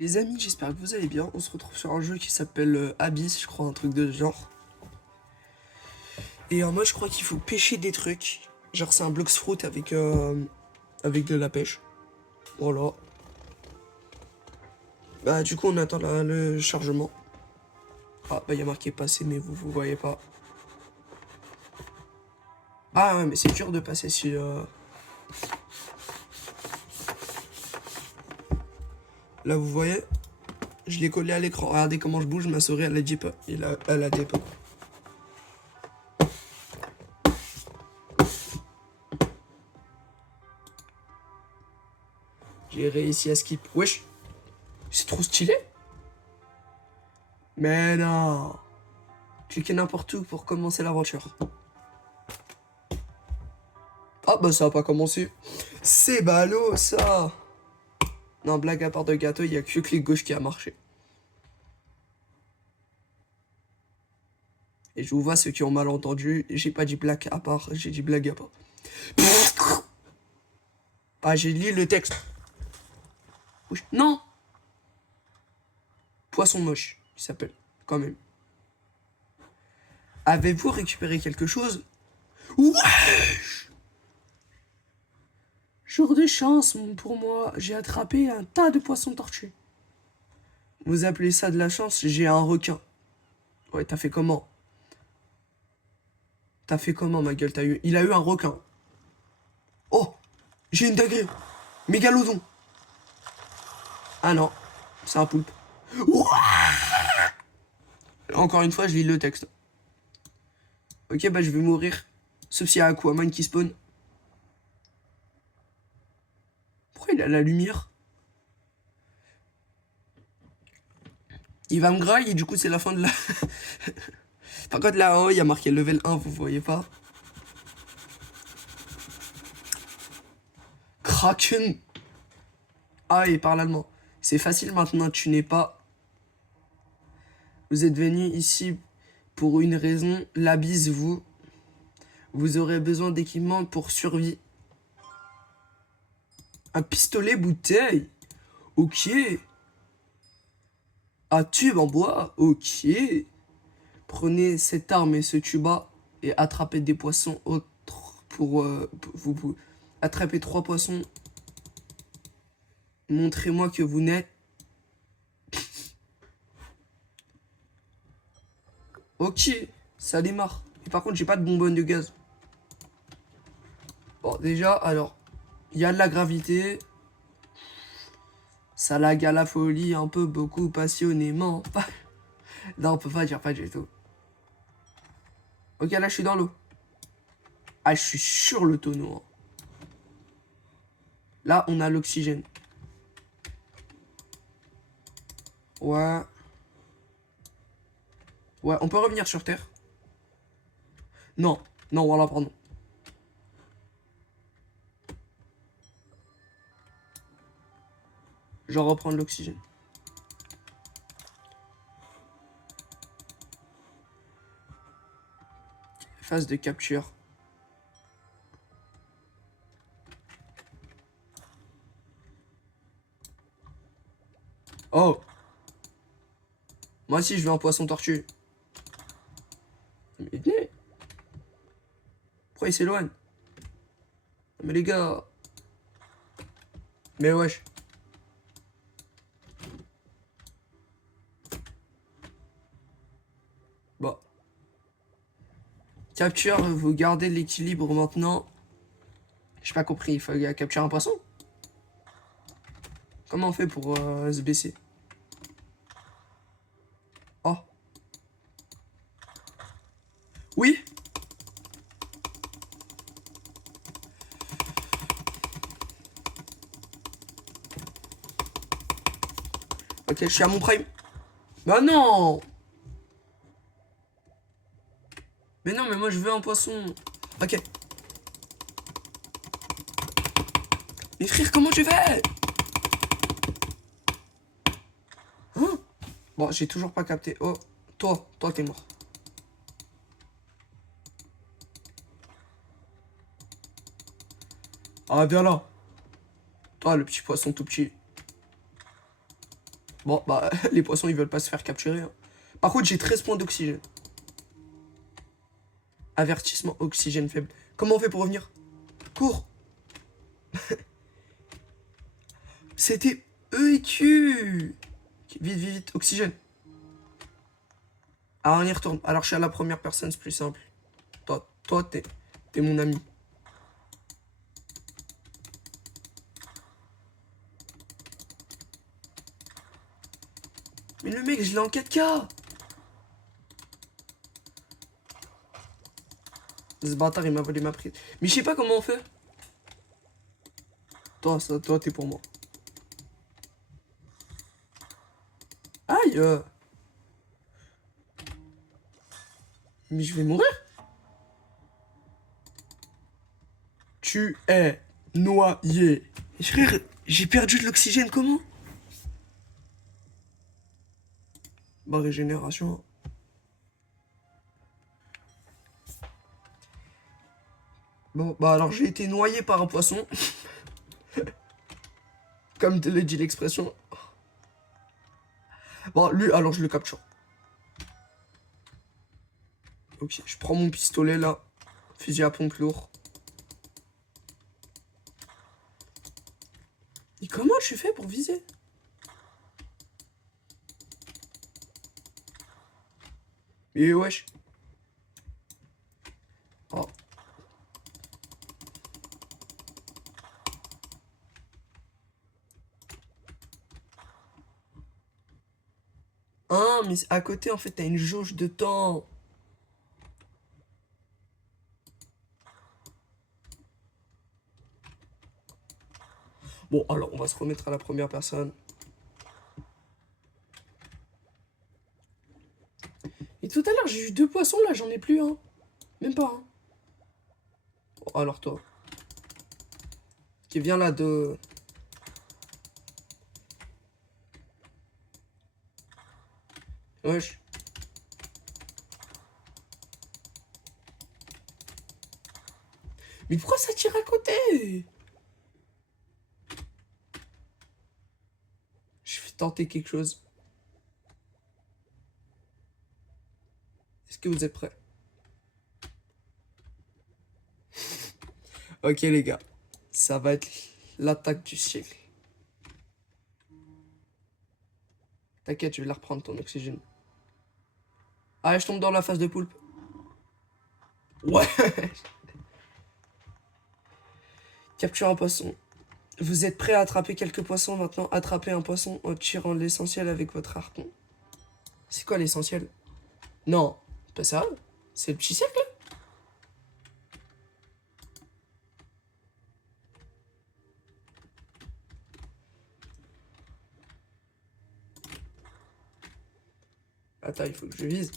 Les amis, j'espère que vous allez bien. On se retrouve sur un jeu qui s'appelle Abyss, je crois, un truc de ce genre. Et moi, je crois qu'il faut pêcher des trucs. Genre, c'est un Blox Fruit avec de la pêche. Voilà. Bah, du coup, on attend le chargement. Ah, bah, il y a marqué passer, mais vous voyez pas. Ah, ouais, mais c'est dur de passer si... Là, vous voyez, je l'ai collé à l'écran. Regardez comment je bouge, ma souris, elle a dit pas. Elle a dit pas. J'ai réussi à skip. Wesh, c'est trop stylé. Mais non. Cliquez n'importe où pour commencer l'aventure. Ah bah ça a pas commencé. C'est ballot ça. Non, blague à part de gâteau, il y a que le clic gauche qui a marché. Et je vous vois ceux qui ont mal entendu, j'ai pas dit blague à part, j'ai dit blague à part. Ah, j'ai lu le texte. Non. Poisson moche, il s'appelle, quand même. Avez-vous récupéré quelque chose? Wesh! Jour de chance pour moi, j'ai attrapé un tas de poissons tortues. Vous appelez ça de la chance? J'ai un requin. Ouais, t'as fait comment? T'as fait comment, ma gueule? Il a eu un requin. Oh! J'ai une dinguerie! Mégalodon! Ah non, c'est un poulpe. Ouah. Encore une fois, je lis le texte. Ok, bah je vais mourir. Sauf s'il y a Aquaman qui spawn. Pourquoi il a la lumière? Il va me grailler, du coup c'est la fin de la... Par contre là-haut, il y a marqué level 1, vous voyez pas? Kraken! Ah, il parle allemand. C'est facile maintenant, tu n'es pas... Vous êtes venu ici pour une raison, la bise, vous. Vous aurez besoin d'équipement pour survie. Un pistolet bouteille. Ok. Un tube en bois. Ok. Prenez cette arme et ce tuba et attrapez des poissons autres pour vous attrapez 3 poissons. Montrez-moi que vous n'êtes... Ok, ça démarre. Et par contre, j'ai pas de bonbonne de gaz. Bon, déjà, alors, il y a de la gravité. Ça lag à la folie, un peu, beaucoup, passionnément. Non, on peut pas dire pas du tout. Ok, là, je suis dans l'eau. Ah, je suis sur le tonneau. Hein. Là, on a l'oxygène. Ouais. Ouais, on peut revenir sur Terre. Non. Non, voilà, pardon. Je vais reprendre l'oxygène. Phase de capture. Oh. Moi aussi, je veux un poisson tortue. Mais venez. Pourquoi il s'éloigne? Mais les gars. Mais wesh. Bon. Capture, vous gardez l'équilibre maintenant. J'ai pas compris, il faut capturer un poisson? Comment on fait pour se baisser? Oh. Oui. Ok, je suis à mon prime. Bah non. Mais non, mais moi je veux un poisson. Ok. Mais frère, comment tu fais? Hein? Bon, j'ai toujours pas capté. Oh, toi t'es mort. Ah, viens là. Toi, le petit poisson tout petit. Bon, bah, les poissons, ils veulent pas se faire capturer. Hein. Par contre, j'ai 13 points d'oxygène. Avertissement, oxygène faible. Comment on fait pour revenir? Cours. C'était EQ. Vite, vite, vite. Oxygène. Ah, on y retourne. Alors, je suis à la première personne, c'est plus simple. Toi, t'es mon ami. Mais le mec, je l'ai en 4K. Ce bâtard, il m'a volé ma prise. Mais je sais pas comment on fait. Toi, t'es pour moi. Aïe. Mais je vais mourir. Tu es noyé. Frère, j'ai perdu de l'oxygène, comment? Bah, régénération. Bon, bah alors j'ai été noyé par un poisson. Comme te le dit l'expression. Bon, lui, alors je le capture. Ok, je prends mon pistolet là. Fusil à pompe lourd. Et comment je suis fait pour viser? Mais wesh. Oh. Ah, mais à côté, en fait, t'as une jauge de temps. Bon, alors, on va se remettre à la première personne. Et tout à l'heure, j'ai eu 2 poissons, là, j'en ai plus un. Même pas un. Bon, alors toi. Qui vient là de... Wesh. Mais pourquoi ça tire à côté? Je vais tenter quelque chose. Est-ce que vous êtes prêts? Ok les gars. Ça va être l'attaque du siècle. T'inquiète, je vais la reprendre ton oxygène. Ah, je tombe dans la phase de poulpe. Ouais. Capture un poisson. Vous êtes prêts à attraper quelques poissons maintenant? Attrapez un poisson en tirant l'essentiel avec votre harpon. C'est quoi l'essentiel? Non, pas ça. C'est le petit cercle. Attends, il faut que je vise.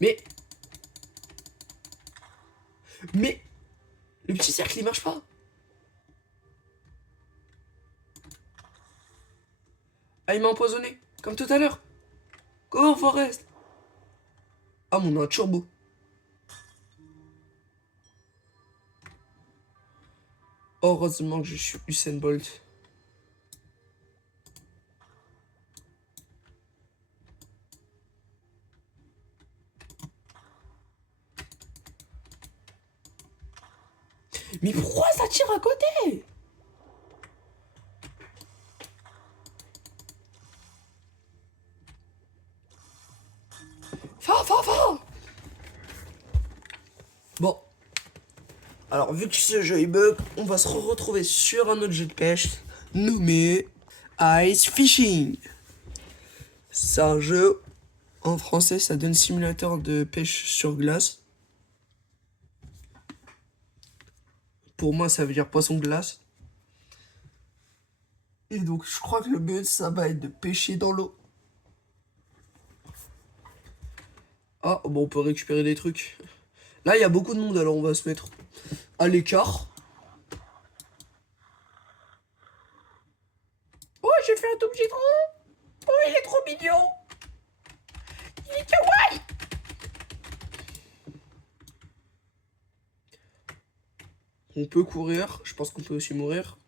Mais... Mais... Le petit cercle, il marche pas. Ah, il m'a empoisonné. Comme tout à l'heure. Go, Forest. Ah, mon un turbo. Heureusement que je suis Usain Bolt. Mais pourquoi ça tire à côté? Va. Bon. Alors, vu que ce jeu est bug, on va se retrouver sur un autre jeu de pêche nommé Ice Fishing. C'est un jeu, en français, ça donne simulateur de pêche sur glace. Pour moi, ça veut dire poisson glace. Et donc, je crois que le but, ça va être de pêcher dans l'eau. Ah, bon, on peut récupérer des trucs. Là, il y a beaucoup de monde, alors on va se mettre à l'écart. Oh, j'ai fait un tout petit trou. Oh, il est trop mignon. Il est kawaii. On peut courir. Je pense qu'on peut aussi mourir.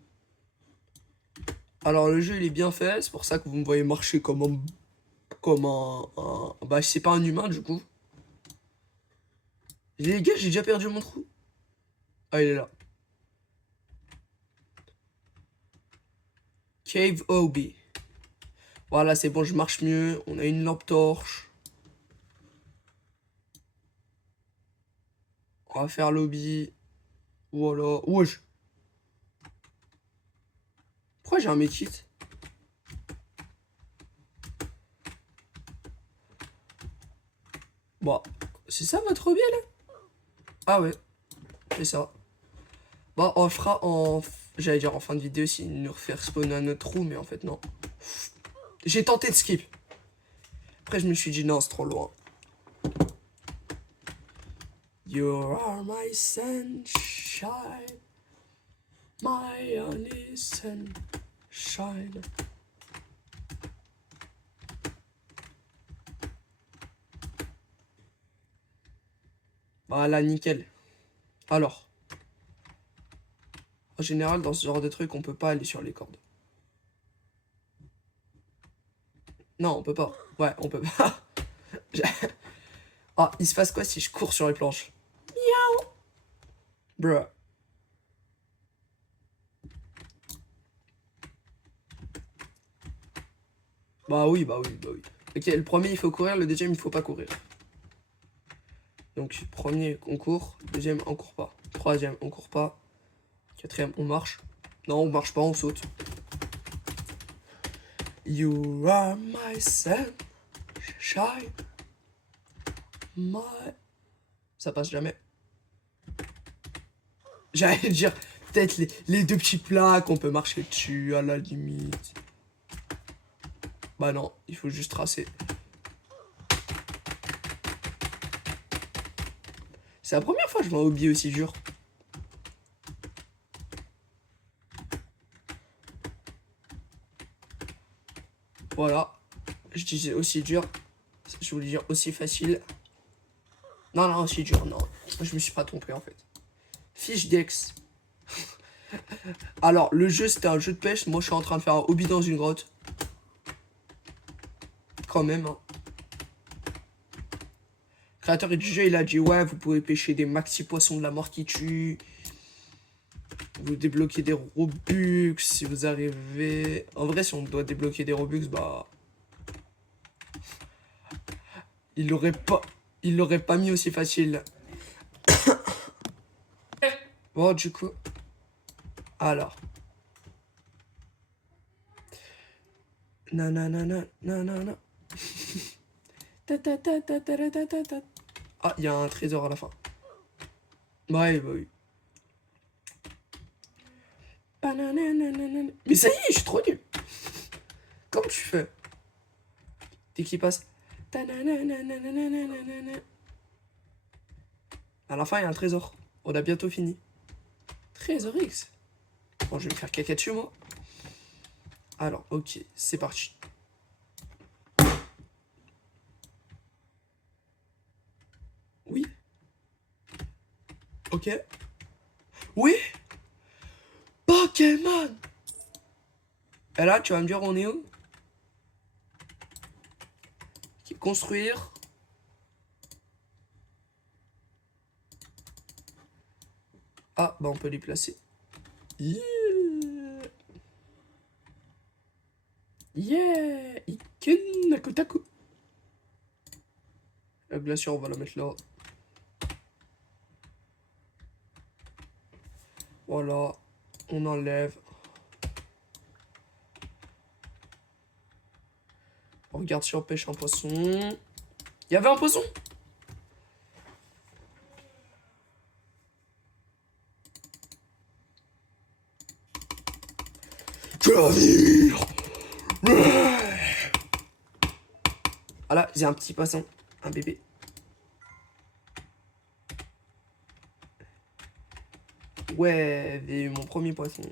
Alors le jeu il est bien fait, c'est pour ça que vous me voyez marcher bah c'est pas un humain du coup. Les gars, j'ai déjà perdu mon trou. Ah, il est là. Cave Hobby. Voilà, c'est bon, je marche mieux. On a une lampe torche. On va faire lobby. Voilà. Wesh. Pourquoi j'ai un medkit? Bon, c'est ça votre hobby là? Ah ouais, c'est ça. Bon, on fera en... J'allais dire en fin de vidéo s'il nous refaire spawn un autre trou, mais en fait non. J'ai tenté de skip. Après je me suis dit non, c'est trop loin. You are my sunshine, my only sunshine. Voilà, nickel. Alors, en général, dans ce genre de truc, on peut pas aller sur les cordes. Non, on peut pas. Ouais, on peut pas. Ah, il se passe quoi si je cours sur les planches? Miaou. Bruh. Bah oui, bah oui, bah oui. Ok, le premier, il faut courir, le deuxième, il faut pas courir. Donc, premier, on court. Deuxième, on court pas. Troisième, on court pas. Quatrième, on marche. Non, on marche pas, on saute. You are my sunshine. My... Ça passe jamais. J'allais dire, peut-être les deux petits plaques, on peut marcher dessus, à la limite. Bah non, il faut juste tracer. C'est la première fois que je vois un hobby aussi dur. Voilà. Je disais aussi dur. Je voulais dire aussi facile. Non, non, aussi dur, non. Je me suis pas trompé en fait. Fiche d'ex. Alors, le jeu c'était un jeu de pêche. Moi je suis en train de faire un hobby dans une grotte. Quand même, hein. Le créateur du jeu il a dit ouais, vous pouvez pêcher des maxi poissons de la mort qui tue. Vous débloquez des Robux si vous arrivez. En vrai, si on doit débloquer des Robux, bah. Il l'aurait pas. Il l'aurait pas mis aussi facile. Bon, du coup. Alors. Nanana, nanana. Ah, il y a un trésor à la fin. Ouais, bah oui. Mais ça y est, je suis trop nul. Comment tu fais? Dès qu'il passe. À la fin, il y a un trésor. On a bientôt fini. Trésor X. Bon, je vais me faire caca dessus, moi. Alors, ok, c'est parti. Oui. Ok. Oui. Pokémon. Et là, tu vas me dire, on est où? Construire. Ah, bah on peut les placer. Yeah. Yeah. Iken Nakotaku. La glacière, on va la mettre là. Voilà. On enlève. On regarde si on pêche un poisson. Il y avait un poisson? Tu vas vivre. Ah là, j'ai un petit poisson. Un bébé. Ouais, j'ai eu mon premier poisson.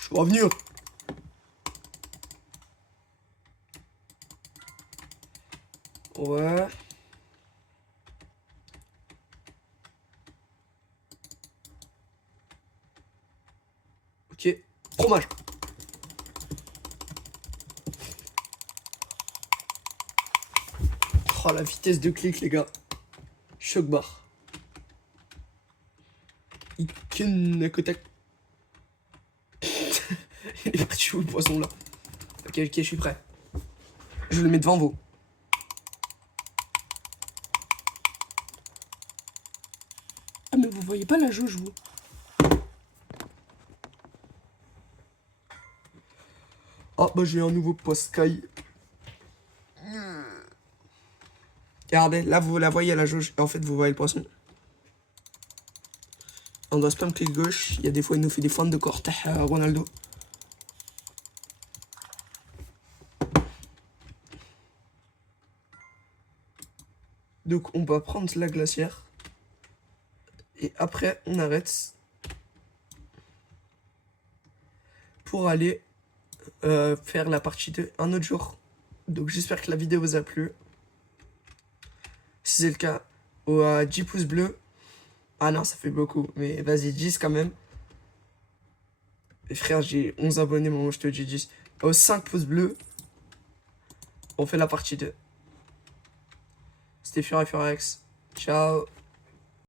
Je vais revenir. Ouais. Ok, fromage. Oh, la vitesse de clic, les gars. Choc barre. Iken Kotak. Il est parti où le poisson là? Ok, ok, je suis prêt. Je le mets devant vous. Ah, mais vous voyez pas la jauge, vous? Oh, bah j'ai un nouveau post sky. Regardez, là vous la voyez la jauge. Et en fait, vous voyez le poisson. On doit spam clic gauche. Il y a des fois, il nous fait des fentes de corps. Ronaldo. Donc, on va prendre la glacière. Et après, on arrête. Pour aller faire la partie 2 un autre jour. Donc, j'espère que la vidéo vous a plu. Si c'est le cas, 10 pouces bleus. Ah non, ça fait beaucoup. Mais vas-y, 10 quand même. Et frère, j'ai 11 abonnés, moi je te dis 10. 5 pouces bleus. On fait la partie 2. C'était Furex. Ciao.